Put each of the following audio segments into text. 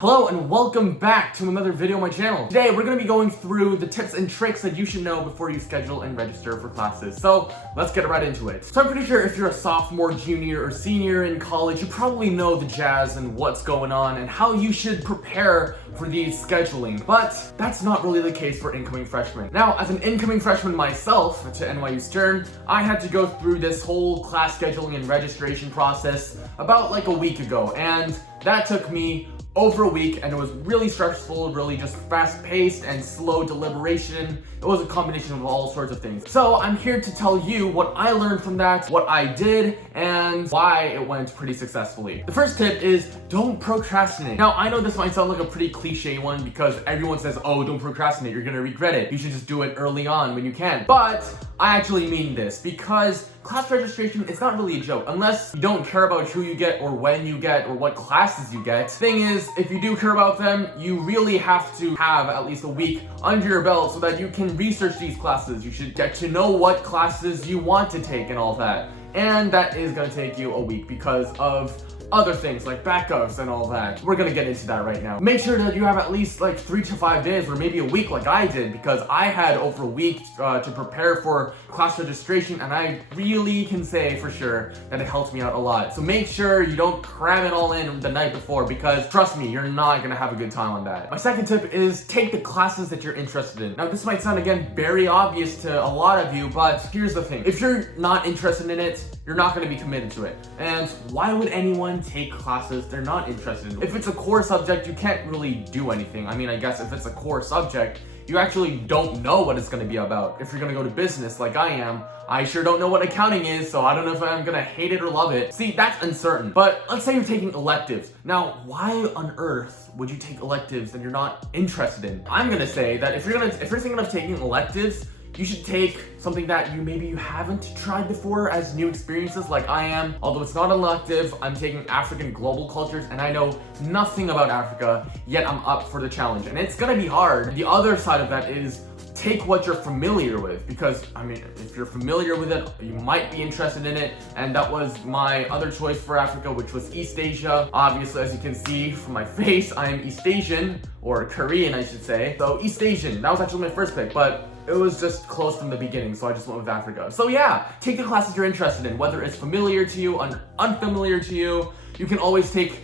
Hello and welcome back to another video on my channel. Today we're going to be going through the tips and tricks that you should know before you schedule and register for classes. So let's get right into it. So I'm pretty sure if you're a sophomore, junior, or senior in college, you probably know the jazz and what's going on and how you should prepare for the scheduling. But that's not really the case for incoming freshmen. Now, as an incoming freshman myself to NYU Stern, I had to go through this whole class scheduling and registration process about like a week ago, and that took me over a week, and it was really stressful, really just fast-paced and slow deliberation. It was a combination of all sorts of things. So I'm here to tell you what I learned from that, what I did, and why it went pretty successfully. The first tip is don't procrastinate. Now, I know this might sound like a pretty cliche one because everyone says, oh, don't procrastinate, you're gonna regret it. You should just do it early on when you can. But I actually mean this because class registration is not really a joke unless you don't care about who you get or when you get or what classes you get. Thing is, if you do care about them, you really have to have at least a week under your belt so that you can research these classes. You should get to know what classes you want to take and all that. And that is going to take you a week because of other things like backups and all that. We're gonna get into that right now. Make sure that you have at least like 3 to 5 days or maybe a week like I did, because I had over a week to prepare for class registration, and I really can say for sure that it helped me out a lot. So make sure you don't cram it all in the night before, because trust me, you're not gonna have a good time on that. My second tip is take the classes that you're interested in. Now this might sound again very obvious to a lot of you, but here's the thing. If you're not interested in it, you're not going to be committed to it. And why would anyone take classes they're not interested in? If it's a core subject, you can't really do anything. I mean, I guess if it's a core subject, you actually don't know what it's going to be about. If you're going to go to business like I am, I sure don't know what accounting is, so I don't know if I'm going to hate it or love it. See, that's uncertain. But let's say you're taking electives. Now, why on earth would you take electives that you're not interested in? I'm going to say that if you're thinking of taking electives, you should take something that maybe you haven't tried before as new experiences like I am. Although it's not an elective, I'm taking African global cultures, and I know nothing about Africa, yet I'm up for the challenge. And it's gonna be hard. The other side of that is take what you're familiar with, because I mean, if you're familiar with it, you might be interested in it. And that was my other choice for Africa, which was East Asia. Obviously, as you can see from my face, I am East Asian, or Korean I should say. So East Asian, that was actually my first pick, but it was just close from the beginning, so I just went with Africa. So yeah, take the classes you're interested in, whether it's familiar to you, unfamiliar to you. You can always take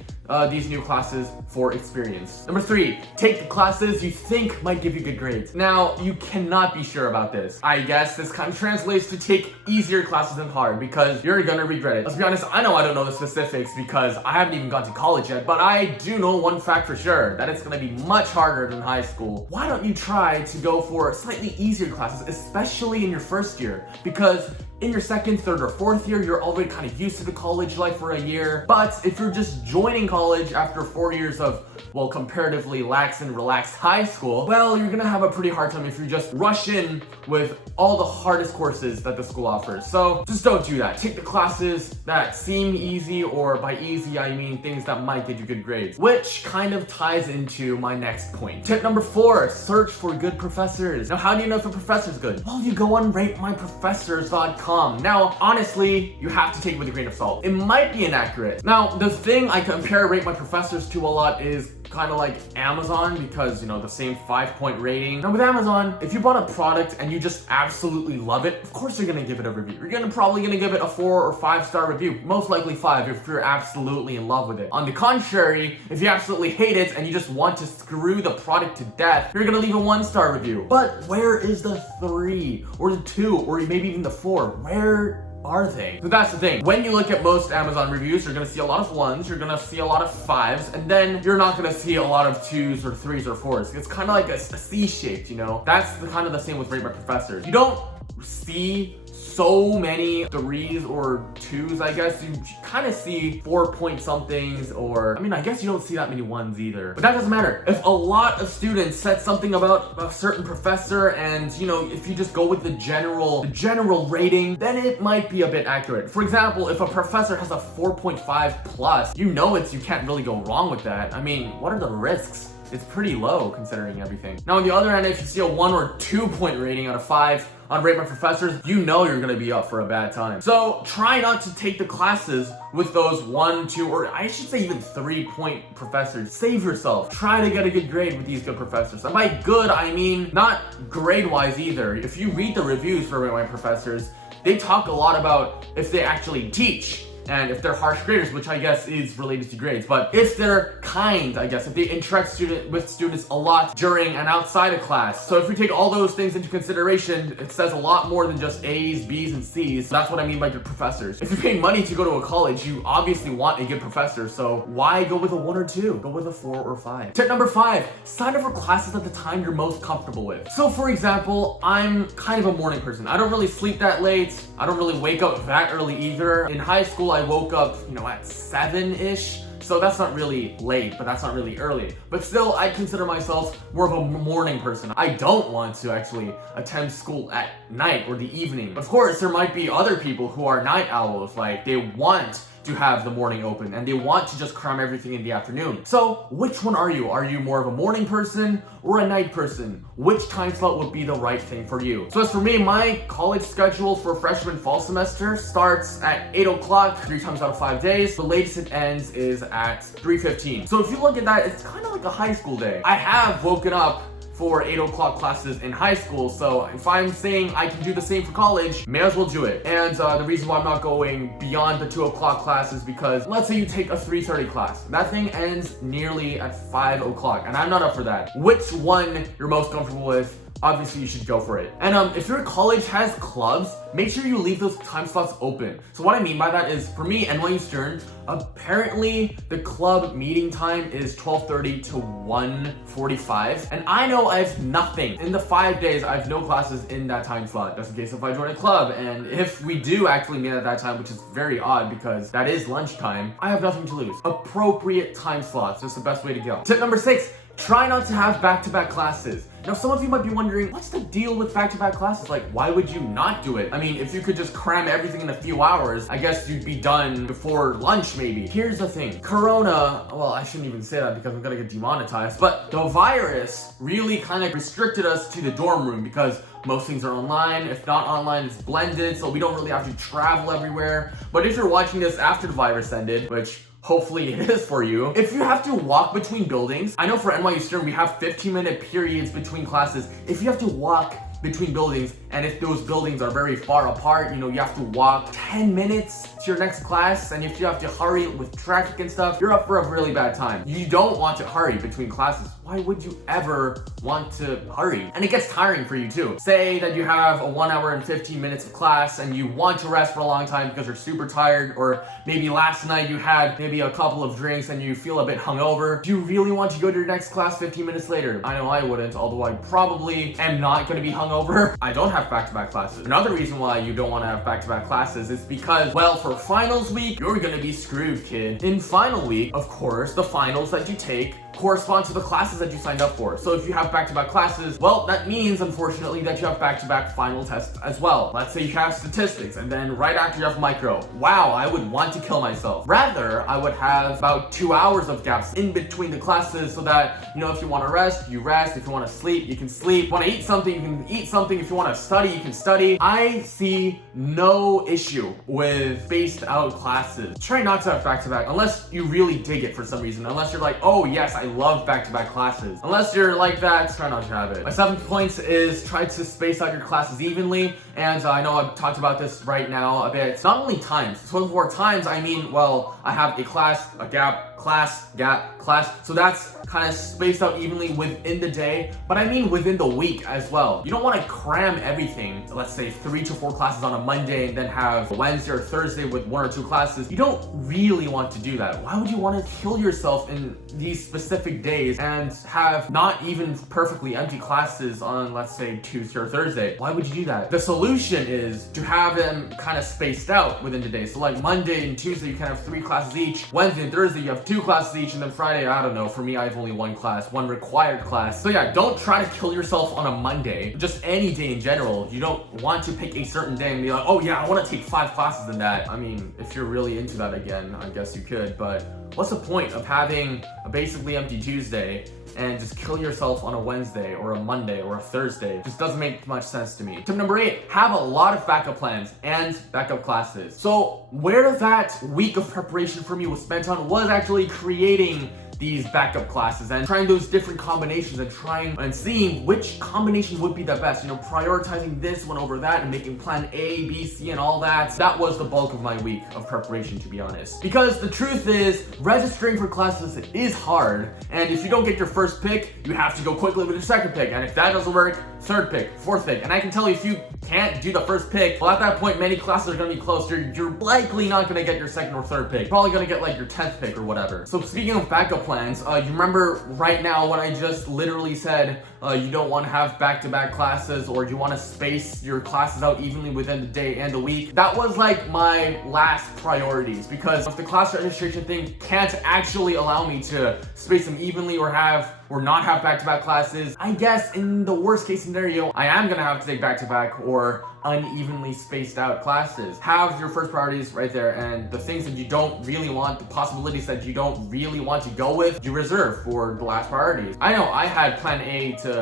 these new classes for experience. Number 3, take the classes you think might give you good grades. Now, you cannot be sure about this. I guess this kind of translates to take easier classes than hard, because you're gonna regret it. Let's be honest, I know I don't know the specifics because I haven't even gone to college yet, but I do know one fact for sure, that it's gonna be much harder than high school. Why don't you try to go for slightly easier classes, especially in your first year? Because in your second, third, or fourth year, you're already kind of used to the college life for a year. But if you're just joining college after 4 years of, well, comparatively lax and relaxed high school, well, you're gonna have a pretty hard time if you just rush in with all the hardest courses that the school offers. So just don't do that. Take the classes that seem easy, or by easy, I mean things that might get you good grades, which kind of ties into my next point. Tip number 4, search for good professors. Now, how do you know if a professor's good? Well, you go on ratemyprofessors.com. Now, honestly, you have to take it with a grain of salt. It might be inaccurate. Now, the thing I compare Rate My Professors to a lot is kind of like Amazon, because, you know, the same 5-point rating. Now with Amazon, if you bought a product and you just absolutely love it, of course you're gonna give it a review. You're probably gonna give it a 4 or 5-star review. Most likely 5 if you're absolutely in love with it. On the contrary, if you absolutely hate it and you just want to screw the product to death, you're gonna leave a 1-star review. But where is the 3 or the 2 or maybe even the 4? Where are they? So that's the thing. When you look at most Amazon reviews, you're gonna see a lot of 1s, you're gonna see a lot of 5s, and then you're not gonna see a lot of 2s or 3s or 4s. It's kind of like a C-shaped, you know? That's kind of the same with Rate My Professors. You don't see so many 3s or 2s, I guess. You kind of see 4-point-somethings, or I mean, I guess you don't see that many 1s either. But that doesn't matter. If a lot of students said something about a certain professor, and you know, if you just go with the general rating, then it might be a bit accurate. For example, if a professor has a 4.5 plus, you know you can't really go wrong with that. I mean, what are the risks? it's pretty low considering everything. Now on the other hand, if you see a 1 or 2 point rating out of 5 on Rate My Professors, you know you're gonna be up for a bad time. So try not to take the classes with those 1, 2, or I should say even 3 point professors. Save yourself. Try to get a good grade with these good professors. And by good, I mean not grade-wise either. If you read the reviews for Rate My Professors, they talk a lot about if they actually teach, and if they're harsh graders, which I guess is related to grades, but if they're kind, I guess, if they interact with students a lot during and outside of class. So if we take all those things into consideration, it says a lot more than just A's, B's, and C's. That's what I mean by good professors. If you're paying money to go to a college, you obviously want a good professor, so why go with a 1 or 2? Go with a 4 or 5. Tip number 5, sign up for classes at the time you're most comfortable with. So for example, I'm kind of a morning person. I don't really sleep that late. I don't really wake up that early either. In high school, I woke up, at 7-ish. So that's not really late, but that's not really early. But still, I consider myself more of a morning person. I don't want to actually attend school at night or the evening. Of course, there might be other people who are night owls, like they want to have the morning open and they want to just cram everything in the afternoon. So which one are you? Are you more of a morning person or a night person? Which time slot would be the right thing for you? So as for me, my college schedule for freshman fall semester starts at 8 o'clock, 3 times out of 5 days. The latest it ends is at 3:15. So if you look at that, it's kind of like a high school day. I have woken up for 8 o'clock classes in high school, so if I'm saying I can do the same for college, may as well do it. And the reason why I'm not going beyond the 2 o'clock class is because let's say you take a 3:30 class. That thing ends nearly at 5 o'clock, and I'm not up for that. Which one you're most comfortable with, obviously you should go for it. And if your college has clubs, make sure you leave those time slots open. So what I mean by that is, for me, NYU Stern, apparently the club meeting time is 12:30 to 1:45. And I know I have nothing. In the 5 days, I have no classes in that time slot, just in case if I join a club. And if we do actually meet at that time, which is very odd because that is lunchtime, I have nothing to lose. Appropriate time slots is the best way to go. Tip number 6, try not to have back-to-back classes. Now, some of you might be wondering, what's the deal with back-to-back classes? Like, why would you not do it? I mean, if you could just cram everything in a few hours, I guess you'd be done before lunch, maybe. Here's the thing. Corona, well, I shouldn't even say that because I'm gonna get demonetized, but the virus really kind of restricted us to the dorm room because most things are online. If not online, it's blended, so we don't really have to travel everywhere. But if you're watching this after the virus ended, which hopefully it is for you, if you have to walk between buildings, I know for NYU Stern we have 15-minute periods between classes. If you have to walk between buildings, and if those buildings are very far apart, you have to walk 10 minutes to your next class, and if you have to hurry with traffic and stuff, you're up for a really bad time. You don't want to hurry between classes. Why would you ever want to hurry? And it gets tiring for you too. Say that you have a 1 hour and 15 minutes of class and you want to rest for a long time because you're super tired, or maybe last night you had maybe a couple of drinks and you feel a bit hungover. Do you really want to go to your next class 15 minutes later? I know I wouldn't, although I probably am not going to be hungover. I don't have back-to-back classes. Another reason why you don't want to have back-to-back classes is because, well, for finals week, you're gonna be screwed, kid. In final week, of course, the finals that you take correspond to the classes that you signed up for. So if you have back-to-back classes, well, that means, unfortunately, that you have back-to-back final tests as well. Let's say you have statistics, and then right after you have micro. Wow, I would want to kill myself. Rather, I would have about 2 hours of gaps in between the classes so that, if you want to rest, you rest. If you want to sleep, you can sleep. If you want to eat something, you can eat something. If you want to study, you can study. I see no issue with spaced out classes. Try not to have back-to-back unless you really dig it for some reason. Unless you're like, oh yes, I love back-to-back classes. Unless you're like that, try not to have it. My 7th point is try to space out your classes evenly. And I know I've talked about this right now a bit. Not only times. So for times, I mean, well, I have a class, a gap, class, gap, class. So that's kind of spaced out evenly within the day, but I mean within the week as well. You don't want to cram everything, let's say 3 to 4 classes on a Monday and then have Wednesday or Thursday with 1 or 2 classes. You don't really want to do that. Why would you want to kill yourself in these specific days and have not even perfectly empty classes on, let's say, Tuesday or Thursday? Why would you do that? The solution is to have them kind of spaced out within the day. So like Monday and Tuesday, you can have 3 classes each. Wednesday and Thursday, you have 2 classes each, and then Friday, I don't know, for me, I have only 1 class, 1 required class. So yeah, don't try to kill yourself on a Monday, just any day in general. You don't want to pick a certain day and be like, oh yeah, I want to take 5 classes in that. I mean, if you're really into that again, I guess you could, but what's the point of having a basically empty Tuesday and just kill yourself on a Wednesday or a Monday or a Thursday. It just doesn't make much sense to me. Tip number 8, have a lot of backup plans and backup classes. So where that week of preparation for me was spent on was actually creating these backup classes and trying those different combinations and trying and seeing which combination would be the best, prioritizing this one over that and making plan A, B, C, and all that. That was the bulk of my week of preparation, to be honest. Because the truth is, registering for classes is hard, and if you don't get your first pick, you have to go quickly with your second pick, and if that doesn't work, third pick, fourth pick. And I can tell you, if you can't do the first pick, well, at that point, many classes are gonna be closed. You're likely not gonna get your second or third pick. You're probably gonna get like your 10th pick or whatever. So speaking of backup plans, you remember right now when I just literally said you don't want to have back-to-back classes, or you want to space your classes out evenly within the day and the week. That was like my last priorities, because if the class registration thing can't actually allow me to space them evenly or not have back-to-back classes, I guess in the worst case scenario, I am gonna have to take back-to-back or unevenly spaced out classes. Have your first priorities right there, and the things that you don't really want, the possibilities that you don't really want to go with, you reserve for the last priorities. I know I had plan A to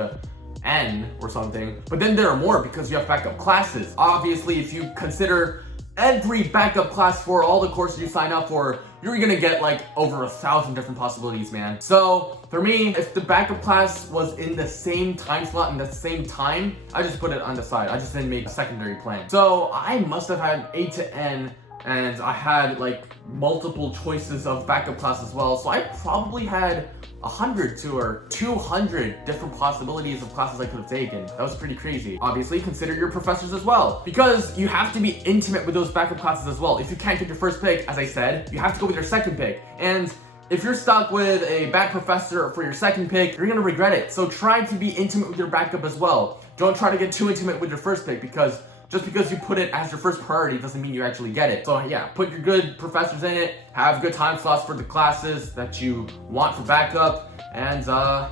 N or something, but then there are more because you have backup classes. Obviously, if you consider every backup class for all the courses you sign up for, you're gonna get like over 1,000 different possibilities, man. So for me, if the backup class was in the same time slot and the same time, I just put it on the side. I just didn't make a secondary plan. So I must have had A to N, and I had like multiple choices of backup class as well. So I probably had 100 or 200 different possibilities of classes I could have taken. That was pretty crazy. Obviously, consider your professors as well, because you have to be intimate with those backup classes as well. If you can't get your first pick, as I said, you have to go with your second pick. And if you're stuck with a bad professor for your second pick, you're gonna regret it. So try to be intimate with your backup as well. Don't try to get too intimate with your first pick, because just because you put it as your first priority doesn't mean you actually get it. So yeah, put your good professors in it, have good time slots for the classes that you want for backup, and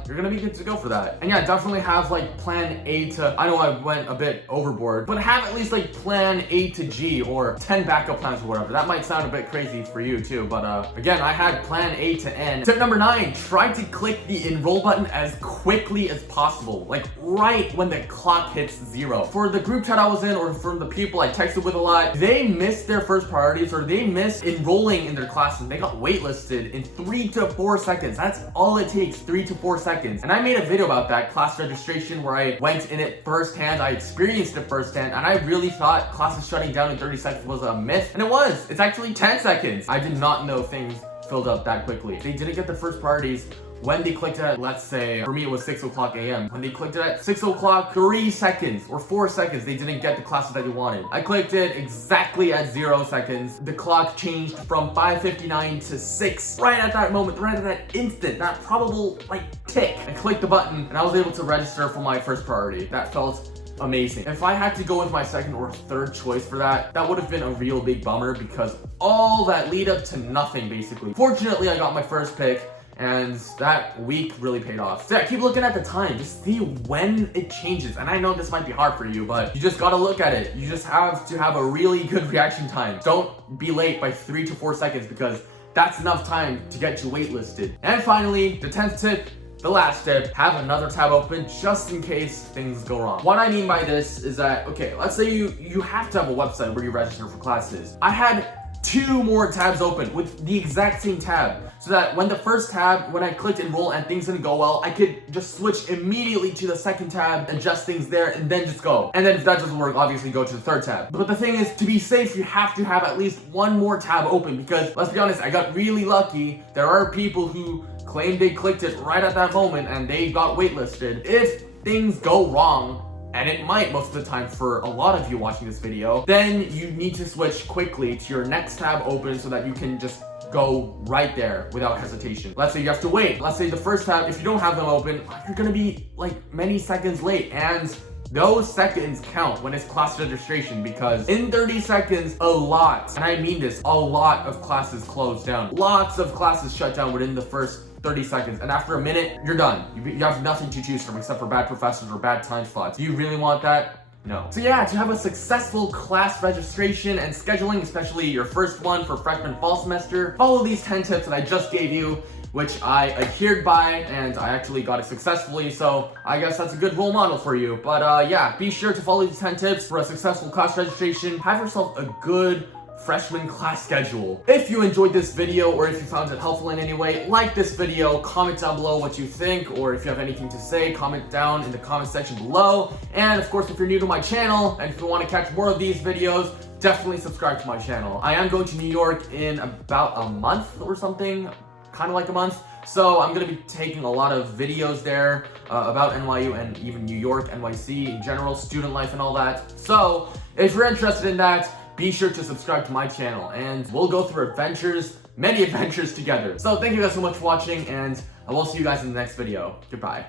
you're gonna be good to go for that. And yeah, definitely have like plan A to, I know I went a bit overboard, but have at least like plan A to G or 10 backup plans or whatever. That might sound a bit crazy for you too, but again, I had plan A to N. Tip number 9, try to click the enroll button as quickly as possible, like right when the clock hits 0. For the group chat I was in, or from the people I texted with a lot, they missed their first priorities, or they missed enrolling in their classes. They got waitlisted in 3 to 4 seconds. That's all it takes, 3 to 4 seconds. And I made a video about that class registration where I went in it firsthand. I experienced it firsthand, and I really thought classes shutting down in 30 seconds was a myth, and it was. It's actually 10 seconds. I did not know things filled up that quickly. They didn't get the first priorities when they clicked it at, let's say, for me it was 6 o'clock a.m. When they clicked it at 6 o'clock, 3 seconds or 4 seconds, they didn't get the classes that they wanted. I clicked it exactly at 0 seconds. The clock changed from 5:59 to 6. Right at that moment, right at that instant, that probable like tick. I clicked the button and I was able to register for my first priority. That felt amazing. If I had to go with my second or third choice for that, that would have been a real big bummer, because all that lead up to nothing basically. Fortunately, I got my first pick, and that week really paid off. So yeah, keep looking at the time, just see when it changes. And I know this might be hard for you, but you just gotta look at it. You just have to have a really good reaction time. Don't be late by 3 to 4 seconds, because that's enough time to get you waitlisted. And finally, the 10th tip, the last tip, have another tab open just in case things go wrong. What I mean by this is that, okay, let's say you have to have a website where you register for classes. I had 2 more tabs open with the exact same tab, so that when the first tab, when I clicked enroll and things didn't go well, I could just switch immediately to the second tab, adjust things there, and then just go. And then if that doesn't work, obviously go to the third tab. But the thing is, to be safe, you have to have at least 1 more tab open, because let's be honest, I got really lucky. There are people who claim they clicked it right at that moment and they got waitlisted. If things go wrong, and it might most of the time for a lot of you watching this video, then you need to switch quickly to your next tab open so that you can just go right there without hesitation. Let's say you have to wait. Let's say the first tab, if you don't have them open, you're gonna be like many seconds late, and those seconds count when it's class registration, because in 30 seconds, a lot, and I mean this, a lot of classes close down. Lots of classes shut down within the first 30 seconds, and after a minute, you're done. You have nothing to choose from except for bad professors or bad time slots. Do you really want that? No. So yeah, to have a successful class registration and scheduling, especially your first one for freshman fall semester, follow these 10 tips that I just gave you. which I adhered by, and I actually got it successfully, so I guess that's a good role model for you. But yeah, be sure to follow these 10 tips for a successful class registration. Have yourself a good freshman class schedule. If you enjoyed this video or if you found it helpful in any way, like this video, comment down below what you think, or if you have anything to say, comment down in the comment section below. And of course, if you're new to my channel and if you want to catch more of these videos, definitely subscribe to my channel. I am going to New York in about a month or something, kind of like a month. So I'm going to be taking a lot of videos there about NYU and even New York, NYC in general, student life and all that. So if you're interested in that, be sure to subscribe to my channel and we'll go through adventures, many adventures together. So thank you guys so much for watching, and I will see you guys in the next video. Goodbye.